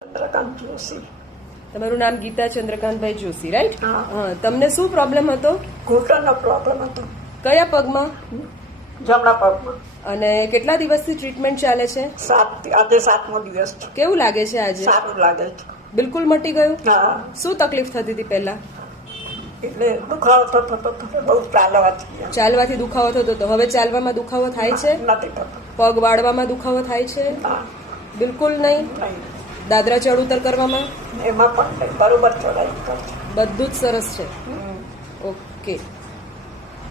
ચંદ્રકાંત જોશી. તમારું નામ ગીતા ચંદ્રકાંતભાઈ જોશી, રાઈટ? હા. હા. તમને શું પ્રોબ્લેમ હતો? ઘૂંટણનો પ્રોબ્લેમ હતો, કયા પગમાં? જમણા પગમાં. અને કેટલા દિવસથી ટ્રીટમેન્ટ ચાલે છે? આજે 7મો દિવસ છે. કેવું લાગે છે આજે? સારું લાગે છે. બિલકુલ મટી ગયું? હા, શું તકલીફ થતી હતી પહેલા? એટલે દુખાવો થતો હતો, બહુ ચાલવાથી. ચાલવાથી દુખાવો થતો હતો. હવે ચાલવામાં દુખાવો થાય છે? નથી થતો. પગ વાળવામાં દુખાવો થાય છે? હા, બિલકુલ નહીં. નહીં. દાદરા ચડ ઉતર કરવામાં એમાં પણ નહીં. બરોબર ચડાઈ કરે છે. બધું જ સરસ છે. ઓકે.